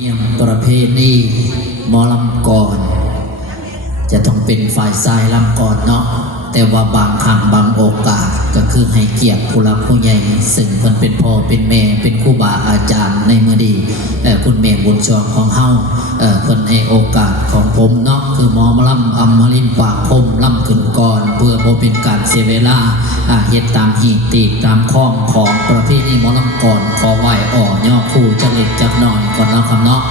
เนียมประเพณีหมอลำก่อน จะต้องเป็นฝ่ายซ้ายลำก่อนเนาะ แต่ว่าบางครั้งบางโอกาสก็คือให้เกียรติผู้หลักผู้ใหญ่ซึ่งเพิ่นเป็นพ่อเป็นแม่เป็นครูบาอาจารย์ในมือดีเอ่คุณแม่บุญชองของเฮาเอ่อเพิ่นให้โอกาสของผมเนาะคือหมอมลำอมรินปากคมลำขึ้นก่อน เพื่อบ่เป็นการเสียเวลาอ่าเฮ็ดตามหีตีตามข้องของประเพณีหมอลำก่อนขอไหว้อ่อย่อคู่จักเล็กจักน้อยก่อนเนาะครับเนาะ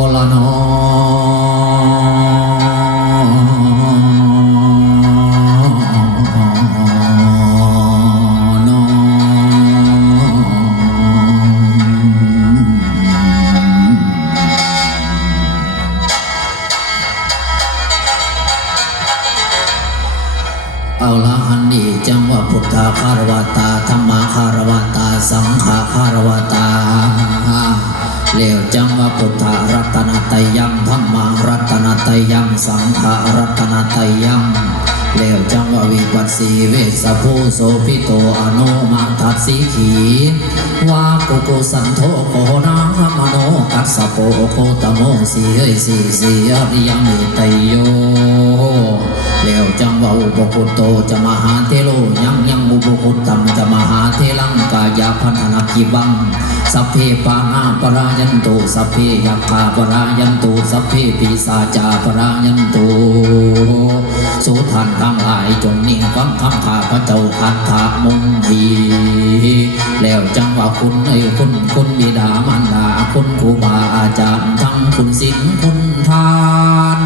โตยังธรรมารัตนตยังสังฆารัตนตยังแล้วจังว่าวิปัสสีเวสภูโสพิโตอโนมาทัสสีขีวากุกุสันโทโคนาคมโนกัสสะโปโคตโมสีเยสีสีอริยังเมตยโยแล้วจังว่าอุปคุตโตจะมหาเทโลยังยังอุปคุตตัมจะมหาเทลังกายพันธนกิบัง สัพเพปานาปรายันตุสัพเพยัคฆาปรายันตุสัพเพปีศาจาปรายันตุสุทันทั้งหลายจงนิ่งฟังคำข้าพระเจ้าคัตถามุนทีแล้วจังว่าคุณเอ้คุณคุณบิดามารดาคุณครูบาอาจารย์ทั้งคุณสิงคุณทาน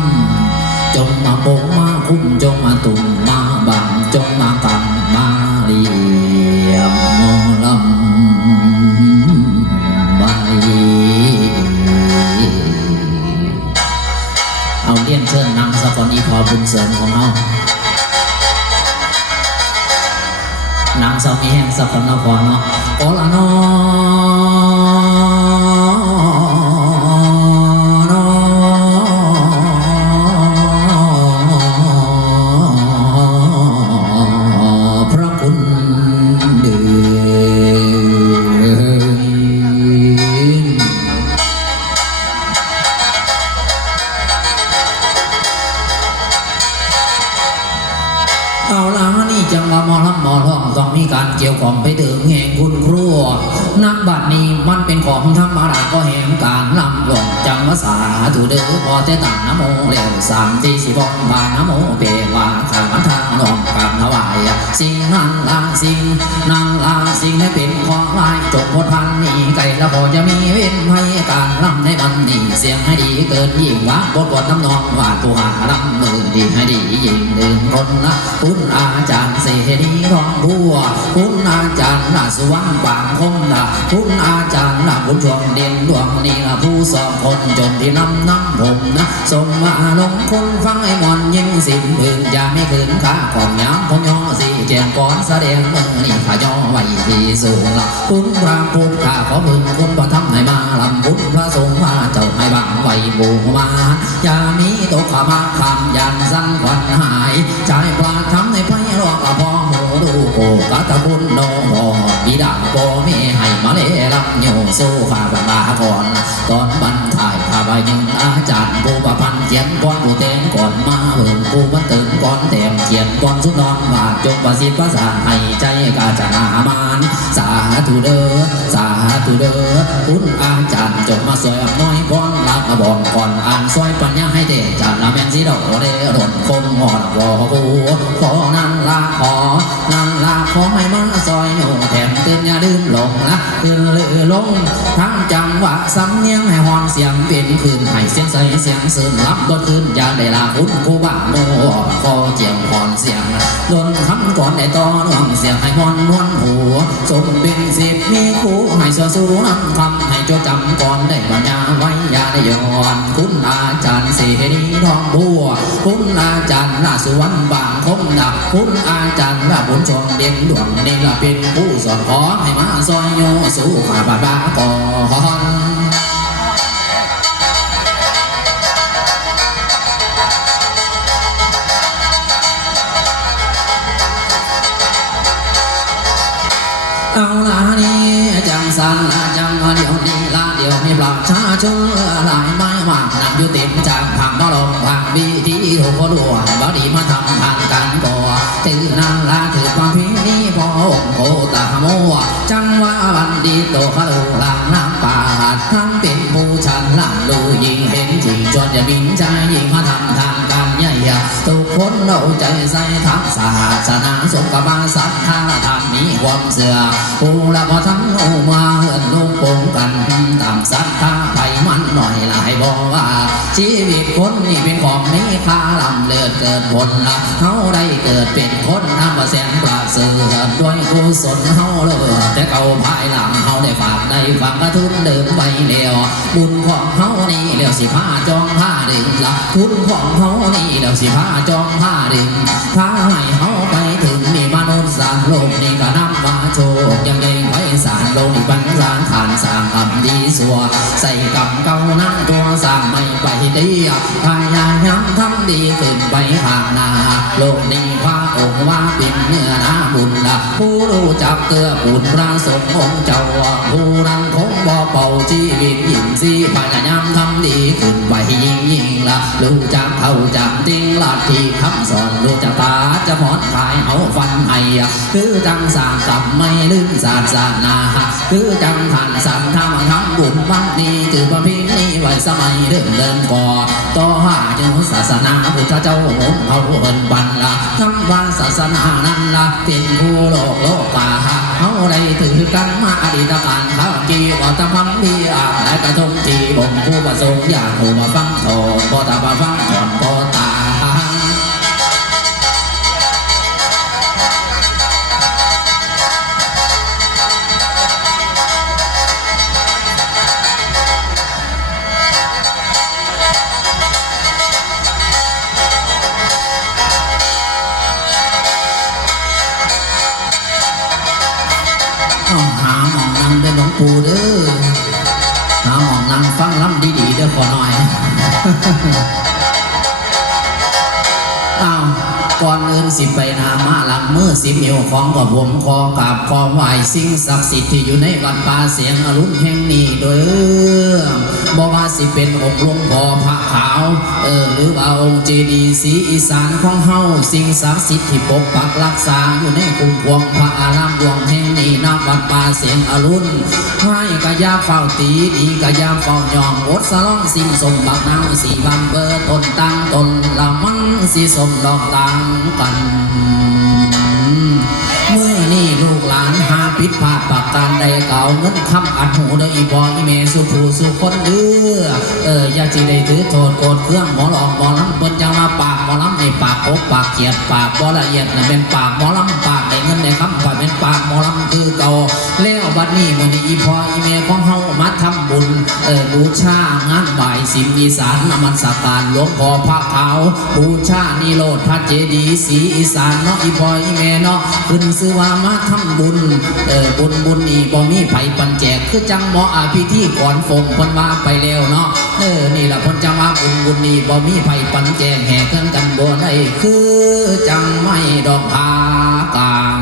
จงมาโปงมาคุ้มจงมาตุ่ม อีพอบุญเสริมของเรานางสามีแห่งสกลนครเนาะโอละนอ เกี่ยวของไปถึงแห่งคุณครัวนักบัดนี้มันเป็นของธรรมดาก็แห่งการลำหลงจังวาสาธุเดือพอแต่ตั้งนโมแล้วสามที่สิบองบานนโมเปวา สิ่งนั้นลาสิ่งนั้นลาสิ่งให้เป็นของลายจบหมดพันนี้ไก่ละพอจะมีเว้นให้การลำในบันนี้เสียงให้ดีเกินยิ่งว่าบทบทน้ำนองว่าตัวหาลำมือดีให้ดียิ่งหนึ่งคนนะคุณอาจารย์เสนีทองบัวคุณอาจารย์นาสุวรรณปางคมนะคุณอาจารย์นาบุญชวงเด่นดวงนี่ละผู้สองคนจนที่นำน้ำผมนะส่งมาลงคนฟังไอ้มอนยิ่งสิ้นพึงอย่าไม่คืนค่าของย้ำผมย่อสิแจงก่อนแสดงมือนี่ข้าย่อไว้ที่สูงละคุณพระพุทธข้าขอมึงคุณพระธรรมให้มาลำคุณพระสงฆ์มาเจ้าให้บังไว้บูมาอย่ามีตกขมาคำยันสั่งขวัญหายใจปลาทำในไพเราะกะพอหูดูโอกาตะคุณโนพอบิดาโปเมให้มาเลรับโยสู้ข้าบังลาก่อนตอนบรรทาย ข้าบายังอาจารย์ผู้ประพันธ์เขียนก่อนผู้เต็มก่อนมาเบิ่งผู้มันตื่นก่อนเต็มเขียนก่อนสุดนอนว่าจงประสิทธิ์ประสาให้ใจกาจนามานสาธุเด้อสาธุเด้อคุณอาจารย์จงมาสวยอำนวยพรลาบอกก่อนอ่านซอยปัญญาให้เด็จานละแมนสีดอกเด้รนคงหอดวอกูขอนั่งลาขอนั่งลาขอให้มาซอยโยแถมตื่นอย่าลืมลงนะเลือลงทั้งจังหวะสำเนียงให้ฮอนเสียงเป็นคืนให้เสียงใสเสียงสื่นรับบทคืนอย่าได้ลาคุณครูบ้าโนคอเจียงฮอนเสียงดนคำก่อนได้ต่อนื่องเสียงให้ฮอนนวลหัวสมเป็นสิบมีครูให้เสือสู้นำคำให้จดจำก่อนได้ปัญญาไว้อย่าย์ยอนคุณอาจารย์เสรีทองบัวคุณอาจารย์ราสุวรรณบางคมดักคุณอาจารย์ราบุญชนเด่นดวงนี่ละเป็นผู้สอนขอให้มาซอยโยสู่ข้าบาบาก่อน เอาละนี่จังสันละจังเดี๋ยวนี้ละเดี๋ยวนี้ประชาชนหลายไม่มากนับอยู่เต็มจากผังมาลงผังวิธีถูกพอลวงบดีมาทำทางกันก่อถึงนั่นละถือความพินี้พอองโคตาโมจังว่าบันดีโตขลุหลังน้ำป่าทั้งเป็นผู้ชันหลังดูยิงเห็นจริงจวนจะบินใจยิงมาทำทางกัน ใหญ่ทุกคนเอาใจใส่ทั้งศาสนาสงฆ์มาสัทธาธรรมมีความเสื่อผู้ละพอทั้งอูมาเหินลูกปงกันตามศรัทธาไปมันหน่อยหลายบอกว่าชีวิตคนนี่เป็นของมีค่าลำเลิศเกิดผลละเขาได้เกิดเป็นคนนำมาแสนประเสริฐด้วยกุศลเขาเลิศแต่เขาภายหลังเขาได้ฝากได้ฟังกระทุนเดิมไปเดียวบุญของเขา นี่เดี๋ยวสิผ้าจองผ้าดึงละคุณของเขานี่เดี๋ยวสิผ้าจองผ้าดึงพาให้เขาไปถึง สารลกนี่ก็นำมาโชคยังไงไว้สารลกนี่บังสารทานสางคำดีสัว ใส่กับเก่านั้นตัวสางไม่ไปดีพยายามทำดีขึ้นไปข้างหน้าโลกนี้พระองค์ว่าเป็นเนื้อนาบุญละผู้รู้จักเกื้อกูลพระสงฆ์องค์เจ้าผู้นั้นคงบ่เป่าชีวิตยิ่งสิพยายามทำดีขึ้นไปยิ่งยิ่งละรู้จักเข้าจักจริงลัทธิคำสอนรู้จักตาจะพอดขายเอาฟันให้คือจังสางกับไม่ลืมศาสนาคือจังทันสันทำทำบุญวันนี้คือประเพณีไว้สมัยเดิมเดินก่อต่อหาจึงศาสนาพุทธเจ้าองค์เขาเอินบันละคำว่าศาสนานั้นละเป็นผู้โลกโลกป่าเขาได้ถือกันมาอดีตการข้ากีวัตพัมพีอาและกระทงที่บ่มผู้ประสงค์อยากผู้มาฟังทองพอตามาฟังถอนพอ ปูเด้อหาหมองนั่งฟังล่ำดีๆเด้อขอหน่อย อ้าวก่อนอื่นสิไปนามาหลังมือสิบนิ้วของกับผมคอกราบขอไหวสิ่งศักดิ์สิทธิ์ที่อยู่ในวัดป่าเสียงอรุณแห่งนี้โดยเอบอกว่าสิเป็นองค์หลวงพ่อพระขาว เออหรือว่าองค์เจดีย์สีอีสานของเฮาสิ่งศักดิ์สิทธิ์ที่ปกปักรักษาอยู่ในกรุงพวงพระอารามหลวงแห่งนี้นับวัดป่าเสียงอรุณให้กะยาเฝ้าตีดีกะยาเฝ้ายองอดสะล่องสิ่งสมบักนางสีบันเบอร์ตนตั้งตนละมันสีสมดอกตังกัน เมื่อนี่ลูกหลานหาปิดผาดปากการใดเก่าเงินคำอัดหูเด้อีบออีเมสุผูสุคนเดือเอออย่าจีได้ถือโทษโกรธเครื่องหมอหลอกหมอลำเปิ้นจะมาปากหมอลำในปากโกปากเกียดปากบ่ละเอียดน่ะเป็นปากหมอลำปากได้เงินได้คำ อยเป็นปากหมอลำคือเก่าแล้วบัดนี้มื้อนี้อีพออีเมของเฮามาทำบุญเออบูชางานบ่ายสิมอีสานนมัสการหลวงพ่อพระขาวบูชานิโรธพระเจดีย์ศรีอีสานเนาะอีพออีเมเนาะขึ้นซื้อว่ามาทำบุญเออบุญบุญนี่บ่มีไผปันแจกคือจังหมออาพิธีก่อนฟงพิ่นว่าไปแล้วเนาะเออนี่ละพิ่นจังว่าบุญบุญนี่บ่มีไผปันแจกแห่เครื่องกันบ่ได้คือจังไม่ดอกพากลาง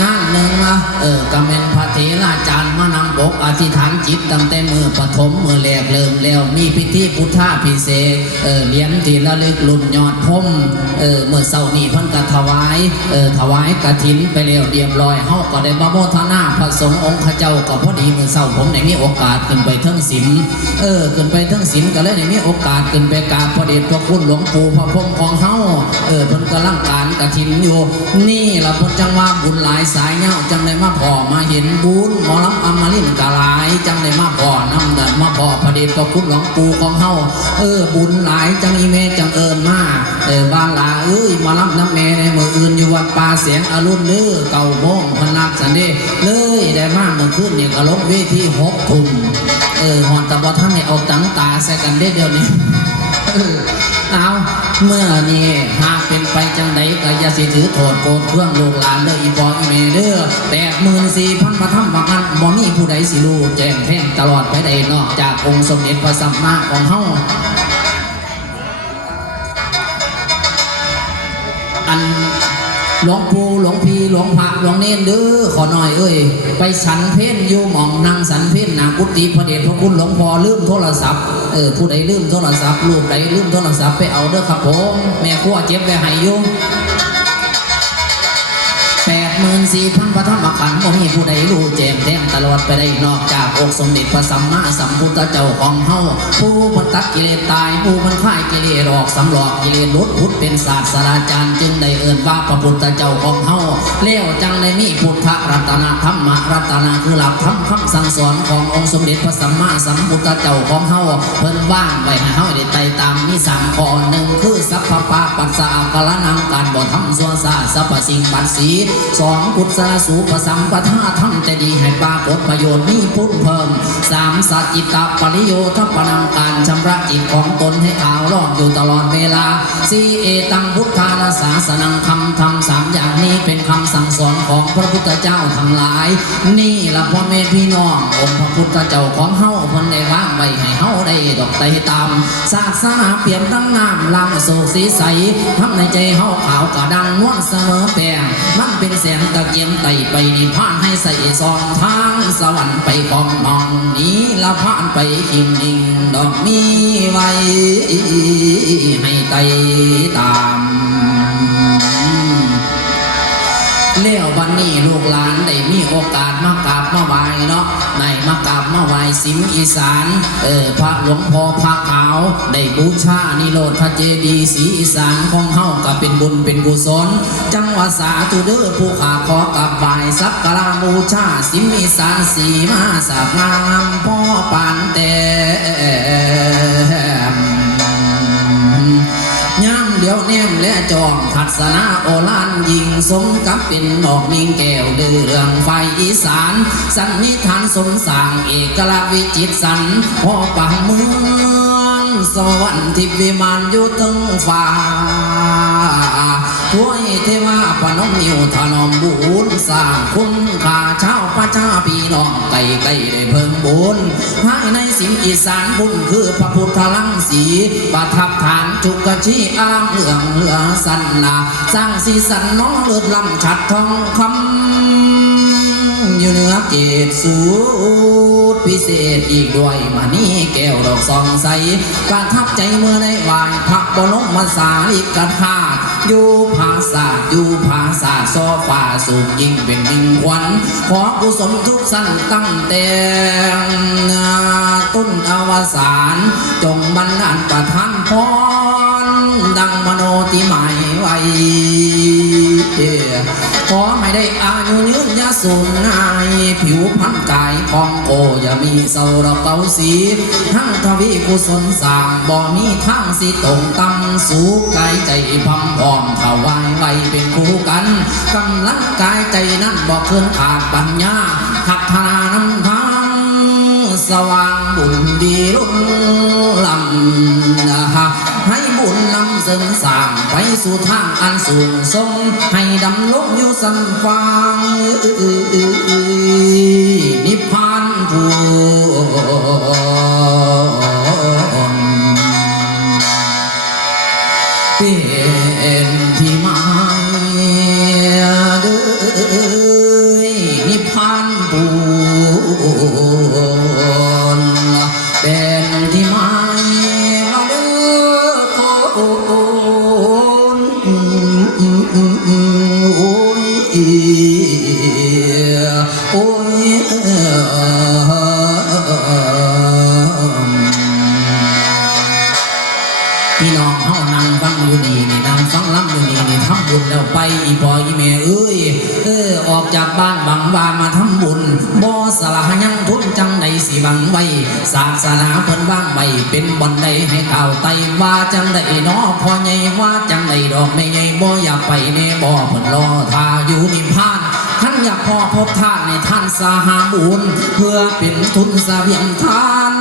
งานหนึ่งนะเออก็เป็นพระเถราจารย์มานังบกอธิษฐานจิตตั้งแต่มือปฐมมือแรกเริ่มแล้ว มีพิธีพุทธาพิเศษเออเหรียญที่ระลึกลุ่นยอดพมเออเมื่อเสาร์นี้พิ่นก็ถวายเออถวายกฐินไปแล้วเรียบร้อยเฮาก็ได้มาโมทนาพระสงฆ์องค์ข้าเจ้าก็พอดีมือเสาร์ผมได้มีโอกาสขึ้นไปทั้งศีลเออขึ้นไปทั้งศีลก็เลยได้มีโอกาสขึ้นไปกราบพระเดชพระคุณหลวงปู่พระพรหมของเฮาเออเพิ่นกำลังการกฐินอยู่ นี่ล่ะพิ่นจังว่าบุญหลายสายเหย้าจังได้มาพอมาเห็นบุญหมอลำอมรินกะลายจังได้มาพอน้ำดันมาพอพระเดชพระคุณหลวงปู่ของเฮาเออบุญหลายจังอีเมจังเอิญมาเออบ้านลาเอ้ยมาลำน้ำแม่ในมืออื่นอยู่วัดป่าเสียงอรุณเด้อเก่าโมงพนักสันเดเลยได้มาเมื่อคืนเนี่ยก็ลงเวทีหกทุ่มเออหอนตะบอท่านให้เอาตังตาใส่กันได้เดียวนี้ เอาเมื่อนี้หากเป็นไปจังใดก็อย่าสิถือโทษโกนเครื่องลูกหลานเด้ออีปออีเมเด้อแปดหมื่นสี่พันมาทำบักอันบ่มีผู้ใดสิรู้แจ้งแท่งตลอดไปได้นอกจากองค์สมเด็จพระสัมมาของเฮาอัน หลวงปู่หลวงพี่หลวงพระหลวงเนนเด้อขอหน่อยเอ้ยไปสันเพ่นอยู่หมองนั่งสันเพ่นนางกุฏิพระเดชพระคุณหลวงพ่อลืมโทรศัพท์เออผู้ใดลืมโทรศัพท์ลูกใดลืมโทรศัพท์ไปเอาเด้อครับผมแม่ขั้วเจ็บไว้ให้อยุ่ง หมื่นสี่พันพระธรรมขันธ์บ่มีผู้ใดรู้แจ้งแจ้งตลอดไปได้นอกจากองค์สมเด็จพระสัมมาสัมพุทธเจ้าของเฮาผู้มันตัดกิเลสตายผู้มันฆ่ากิเลสออกสำหลอกกิเลสลดพุทธเป็นศาสตราจารย์จึงได้เอิ้นว่าพระพุทธเจ้าของเฮาแล้วจังได้มีพุทธรัตนธรรมรัตนคือหลักธรรมคำสั่งสอนขององค์สมเด็จพระสัมมาสัมพุทธเจ้าของเฮาเพิ่นว่างไว้ให้เฮาได้ไต่ตามมีสามข้อหนึ่งคือสัพพะปะปัสสะกะละนังการบ่ทำสัวซาสัพพสิ่งปัสสีสององกุศลสูปสัมปทาทำแต่ดีให้ปรากฏประโยชน์มีพุทธเพิ่มสามสัจจิตตปริโยทัปนังการชำระจิตของตนให้ขาวรอดอยู่ตลอดเวลาสีเอตังพุทธานาสาสนังคำธรรมสามอย่างนี้เป็นคำสั่งสอนของพระพุทธเจ้าทั้งหลาย นี่ละพ่อแม่พี่น้ององค์พระพุทธเจ้าของเฮาพิ่นได้วางไว้ให้เฮาได้ดอกไตตามศาสนาเปรียบดังน้ำลำโศกสีใสทำในใจเฮาขาวกระดังนวลเสมอแปลงมันเป็นแสงตะเกียงไตไปนิพพานให้ใส่สองทางสวรรค์ไปของนองนี้ละพานไปกินนิงดอกมีไว้ให้ไตตามเลี้ยว นนี้ลูกหลานได้มีโอกาสมากราบมาไหว้เนาะในมากราบมาไหว้สิมอีสานเออพระหลวงพ่อพระขาวได้บูชานิโรธพระเจดีย์ศรีอีสานของเฮาก็เป็นบุญเป็นกุศลจังหวัดสาธุเด้อผู้ขาขอกราบไหวสักการะบูชาสิมอีสานสีมาสาบงามพ่อปานแต่ แนมและจองทัศนาโอลานยิงสมกับเป็นดอกมิงแก้วเดือเรื่องไฟอีสาน สันนิษฐานสมสางเอกลักษณ์วิจิตสันพ่อปังมือ สวรรค์ทิพย์วิมานอยู่ถึงฟ้าถ้วยเทวาปนมนิวถนอมบุญสร้างคุณค่าเช้าประชาพี่น้องไก่ไก่ได้เพิ่งบุญภายในสิมอีสานบุญคือพระพุทธลังสีประทับฐานจุกชีอางเหลืองเหลือสันนาสร้างสีสันน้องเลือดลำชัดทองคำอยู่เหนือเกตสูตร พิเศษอีกด้วยมานี่แก้วดอกสองใสประทับใจเมื่อได้วายพระบรมสารีกธาตุอยู่ภาษาอยู่ภาษาโซฟาสูงยิ่งเป็นยิ่งควันขอกุศลทุกสั้นตั้งแต่ต้นอวสาน จงบรรดาลประทานพร ดังมโนติหมายไว้ขอไม่ได้อายุยืนยาสูงนาย ผิวพรรณกายพองโกอย่ามีเศร้าระเกาสีทั้งทวีกุศลสร้างบ่มีทางสิตรงต่ำสูกายใจพัมพร้อมถวายไว้เป็นคู่กันกำลังกายใจนั้นบอกเคลื่อนขาดปัญญาหักธนานำาง สว่างบุญดีรุ่งลำนะฮะให้บุญนำเสริมสร้างไปสู่ทางอันสูงส่งให้ดำลงอยู่สันฟังนิพพานผู้ จังใดน้อพอใหญ่ว่าจังใดดอกไม่ใหญ่บ่อยากไปแน่บ่เพิ่นรอท่าอยู่นิพพานท่านอยากพอพบท่านในท่านสาหาบุญเพื่อเป็นทุนเสบียงทาน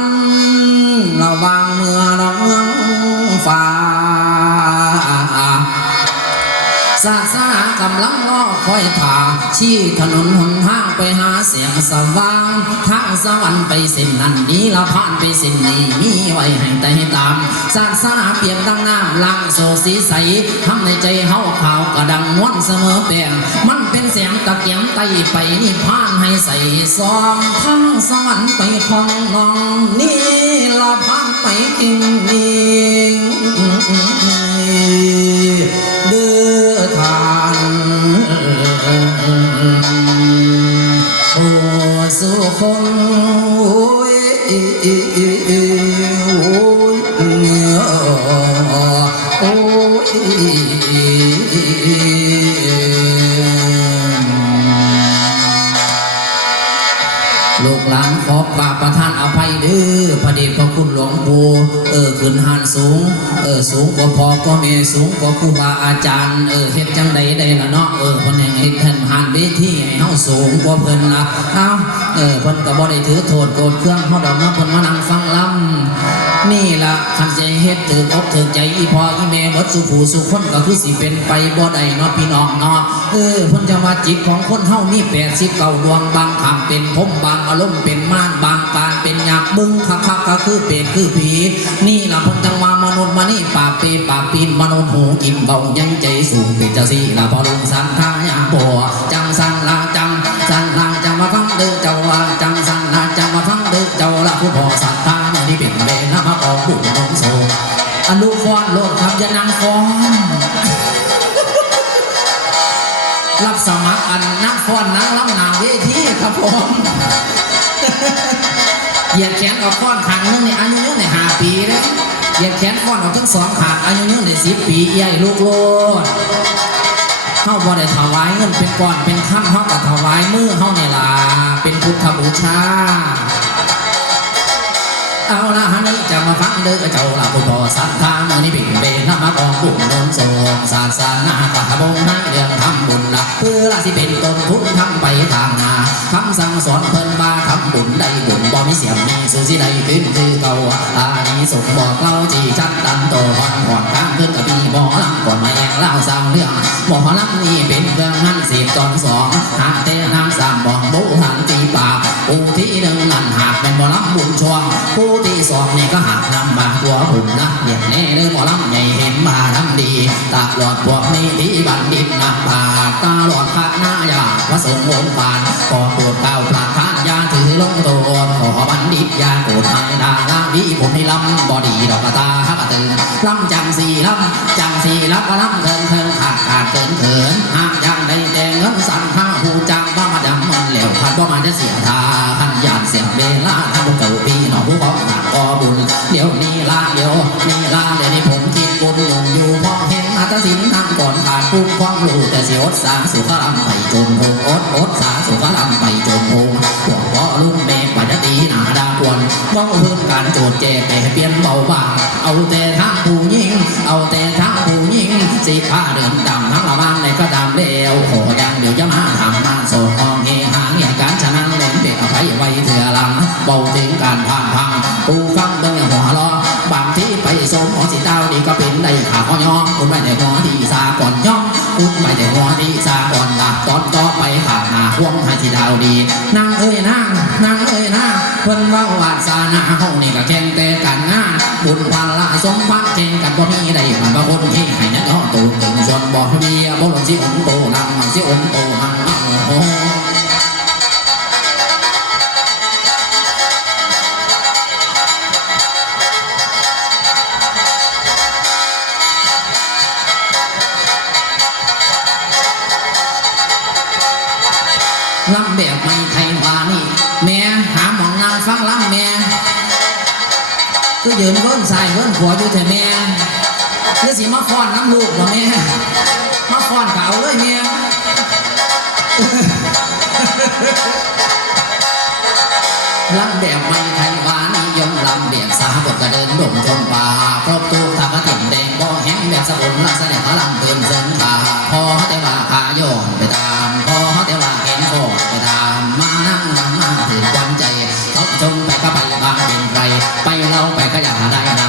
ระวังเมื่อดอกเมืองฟ้า ศาสนากำลังรอคอยผ่า ชี้ถนนหนทางไปหาเสียงสว่างทางสวรรค์ไปเส้นนั้นนี้ละผ่านไปเส้นนี้มีไว้ให้แต่ให้ตาม ศาสนาเปรียบดังน้ำลังโซสีใสทำในใจเฮาขาวกระดังม้วนเสมอแปลงมันเป็นเสียงตะเกียงไตไปนิพพานให้ใส่ซ้อมทางสวรรค์ไปคลองนองนี่ละผ่านไปกินนี่เดือทานโอ้สุคน หลานขอกราบประทานอภัยเด้อพระเดชพระคุณหลวงปู่เออขึ้นหานสูง เออสูงกว่าพอก็เมสูงกว่าครูบาอาจารย์เออเฮ็ดจังใดใดละเนาะเออเพิ่นแห้เฮ็ดท่านหานเวทีให้เฮาสูงกว่าเพิ่นละเอ้าเออเพิ่นก็บ่ได้ถือโทษโกรธเครื่องเฮาดอกเนาะเพิ่นมานั่งฟังลำ นี่ล่ะคันใจเฮ็ดถือกอกถือใจอีพออีแม่เบิดสุผูสุคนก็คือสิเป็นไปบ่ได้เนาะพี่น้องเนาะเออพนจะว่าจิตของคนเฮามี80เก้าดวงบางคำเป็นผมบางอารมณ์เป็นม่านบางการเป็นหยักบึ้งคักๆก็คือเป็ดคือผีนี่ล่ะพนจังว่ามนุษย์มานี่ปากเปรปากปีนมนุษย์หูกินเบายังใจสูงเป็นจังซี่ล่ะพอลงสันทายาบ่จังสันลาจังสันลาจังมาฟังเด้อเจ้าว่าจังสันลาจังมาฟังเด้อเจ้าละผู้พอสัน อันนักฟ้อนนักล้ำหนาเวทีครับผมเหยียดแขนออกฟ้อนขังนึงในอายุยืนในห้าปีเลยเหยียดแขนฟ้อนออกทั้งสองขางอายุยืนในสิบปีใหญ่ลูกโลดเข้าบ่ได้ถวายเงินเป็นก้อนเป็นข้ามเข้ากับถวายมือเข้าในลาเป็นพุทธบูชา เอาละฮันนี่จะมาฟังเด้อเจ้าละผู้บ่สัทธาเมื่อนี้เป็นเบนนามากองบุญนนโสมศาสนาปะบงให้เรื่องทำบุญละเพื่อละสิเป็นต้นทุนทำไปทางนาคำสั่งสอนเพิ่นมาทำบุญได้บุญบ่มีเสียงมีสุสิได้ขึ้นคือเก่าอานี้สมบอกเล่าจีชัดตันโตหอนก่อนข้างขึ้นกับพี่หมอลำก่อนมาแองเล่าสร้างเรื่องหมอลำนี่เป็นเครื่องนั้นสิบตอนสองหากแต่นางสามบอกโบหันตีปากผู้ที่หนึ่งนั่นหากเป็นหมอลำบุญช่วงผู้ที่สองนี่ก็หักนำบาตัวผมนะเรียแน่เลยหมอลำใหญ่เห็นมาทำดีตาหลอดพวกนี้ที่บัณฑิตนำบาตาหลอดพระหน้ายาพระสงฆ์องค์ปานขอปรดเก้าปราทานยาถือลงโตนขอบัณฑิตยาโกรธให้ดาลาดีผมนี่ลำบอดีดอกตาฮักตือลำจังสีลำจังสีรับก็ลำเถิงเถิงขาดขาดเกินเขินหากยังได้แต่เงินสั่นห้าหูจังว่ามา ดำมันเหลวพันว่ามันจะเสียทาขันยานเสียเวลาทำบุญเก่าปีหนอผู้บอกหนักก็บุญเดี๋ยวนี้ลาเดี๋ยวนี้ลาเดี๋ยวนี้ผมคิดบุญยงอยู่พอเห็นอาตสินทางก่อนขาดคุ้มความรู้แต่เสียอดสางสุขลำไปจนโหงอดอดสางสุขลำไปจนโหงพวกพ่อลุงแม่ปัจจตีหนาดาควรมองเพิ่มการโจทย์แจแต่เปลี่ยนเบาบางเอาแต่ทางผู้หญิง เอาแต่ทางผู้หญิงสีผ้าเดินดำทั้งละบ้านในก็ดำเดียวขออย่างเดี๋ยวจะมาทำ เถื่อลังเบาถึงการผ่านพังกูฟังเบิ่งหัวล้อบางที่ไปสมหัวสีเต้าดีก็เป็นได้ขาข้อย่อคุณไม่ได้หัวที่สาก่อนย่อมคุณไม่ได้หัวที่สาก่อนดาตอนต่อไปขาดหาห่วงให้ที่ดาดีนางเอ้ยนางนางเอ้ยนางเพิ่นว่าวาสนาเฮานี่ก็แข่งแต่กันงานบุญพันละสมบัติแข่งกันบ่มีได้มันบ่คนที่ให้นักย่อตูถึงส่วนบ่มีบ่ลงสิองโตนำสิองโตหังโอ้ ลำแบบไทยบานี่แม่หาหมองนางฟังลำแม่ก็ยืนเวิ้นซ้ายเวิ้นขวอยู่แต่แม่เดี๋ยวสิมาฟ้อนน้ำลูกบ่แม่มาฟ้อนเก่าเลยเมียลำแบบไม่ไทยวานิยมลำเบียกสาบทกระเดินดงชมป่าครบตูกทากระถิ่นแดงบ่แห้งแบบสะอุ่นลักษณะพลังเดินเส้นขาพอแต่ ไร ไปเราไปก็อย่าได้ดัง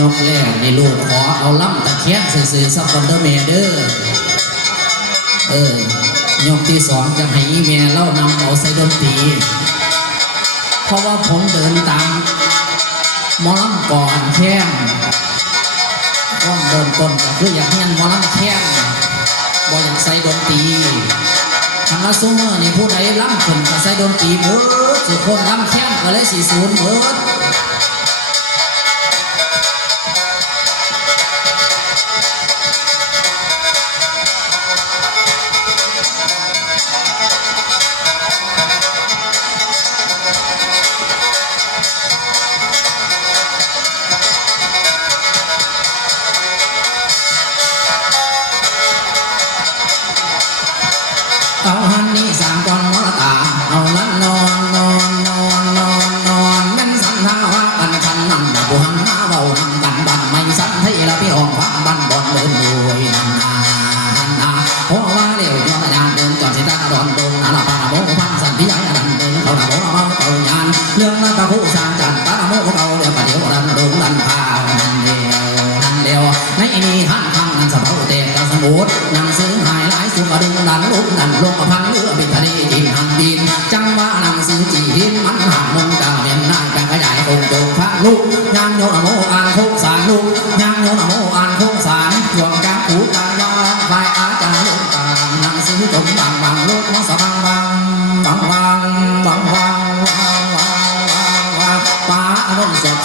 ยกแรกในลูกขอเอาล่ำตะเคียนซื่อๆสักคนเดอเมเดอร์เออยกที่สองจะให้อีเมียเล่านำเอาใส่ดนตรีเพราะว่าผมเดินตามมอลำก่อนแข้งก้อนเดินต้นก็คืออยากเฮียนมอลำแข้งบ่อยากใส่ดนตรีทางละซูเมอร์นี่ผู้ใดล่ำขึ้นก็ใส่ดนตรีเบิดสุคนล่ำแข้งก็เลยสี่ศูนย์เบิด เอาหันนี้สามกอนมาตาเอาละนอนนอนนอน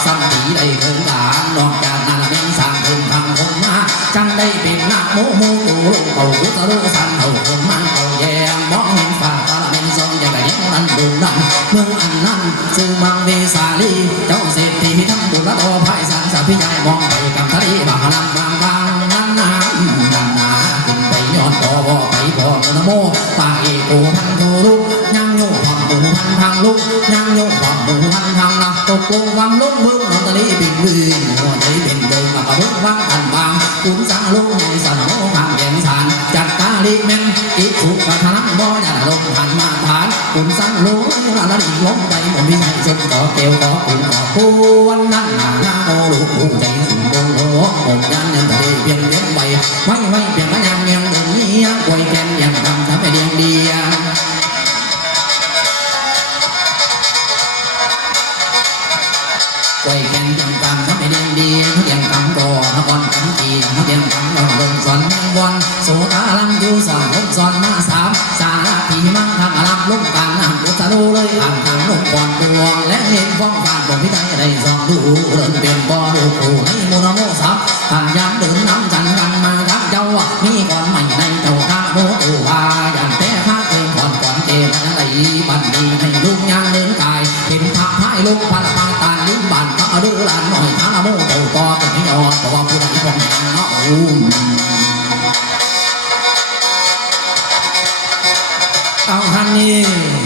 สัมผีได้เกินการนอกจากนั้นเป็นสร้างถึงทางคนมาจังได้เป็นนักโมโมตูลูกเขาหุตะลูสันเขาคนมันเขาแยงมองเห็นฝ่าตาลเป็นทรงอย่างไรยังนั้นดูดันเมืองอันนั้นชื่อมังเวสาลีเจ้าเศรษฐีทั้งบุญและโอภายสันสาพิยายมองไปกับทะเลบางลำบางบางนั้นน้ำนั้นนาขึ้นไปย้อนต่อบ่ไปบ่นโมปาเอกโทลุ ทางลุกยังโยความหมูพันทางลักตกลงวังลุกเมืองนอนตะลีบินวินหัวใจเป็นเดิมมากระเบื้งวังกันบางขุนสังลุกในสนโมทางแก่นสารจัดกาลีแม่นอีกถูกกระทำบ่อย่าลงหันมาผ่านขุนสังลุกละละดีลงไปหมดวิสัยชมต่อเกลียวต่อขุนต่อปูวันนั้นหน้าหน้าโมลูกผู้ใจสูงโมโลผมยันยังทะเลเพียงเลี้ยงใบไม่ไม่เพียงมายังเมียงเดินนี้กวยแก่น กวยเก่งจังกันเขาไม่เดียงดีเขาเดียงกำโดเขาบอลกำตีเขาเดียงกำเราลงสอนแมงบอลโสตาลังยูสอนลงสอนมาสามสาทีมังทำอลับลุ่กันนำกุศลูเลยอ่านทางลุ่มบอลดวงและเห็นฟ้องฟ้านบ่พิทัยได้สองดูเรื่องเปลี่ยนบ่อดูให้มูนโมซับทาย้ำเดินน้ำจันทร์กันมาครับ เอาฮันนี่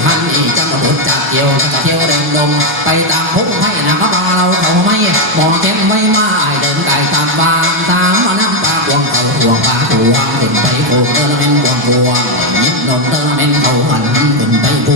ฮันนี่จะมาบุดจากเที่ยวจากเที่ยวเดินดมไปตามพุ่งให้นำมาบาเราเขาไม่มองแก้มไม่มาเดินไต่ตามบางตามน้ำปลาควงเขาพวงปลาพวงเดินไปโกเดินเป็นควงพวงยิ้มนมเดินเป็นเขาหันขึ้นไปพว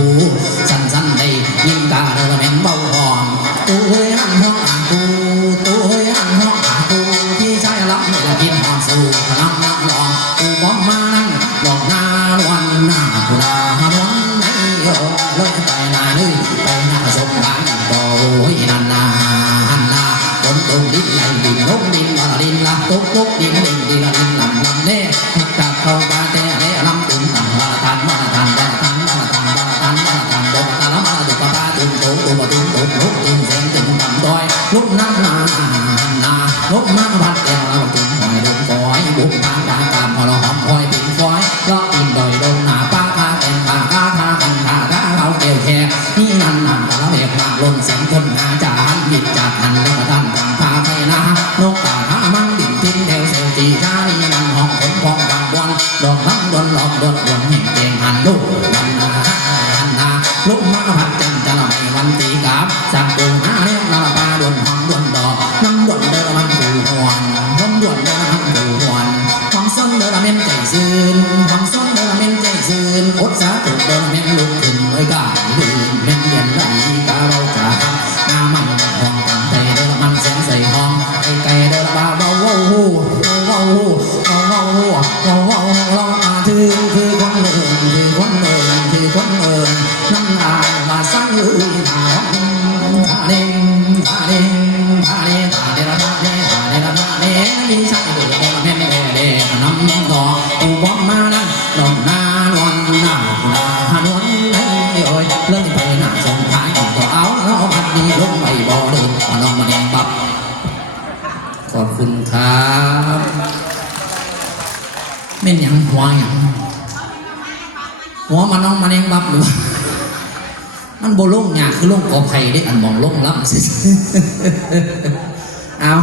ขอดูเอาน้องมาแดงบับขอบคุณครับเม่นอย่งหัวย่งหัวมาน้องมาแดงบับหรือมันโบล่งหยาคือล่งกอไผ่ได้อันมองล่งลับเอา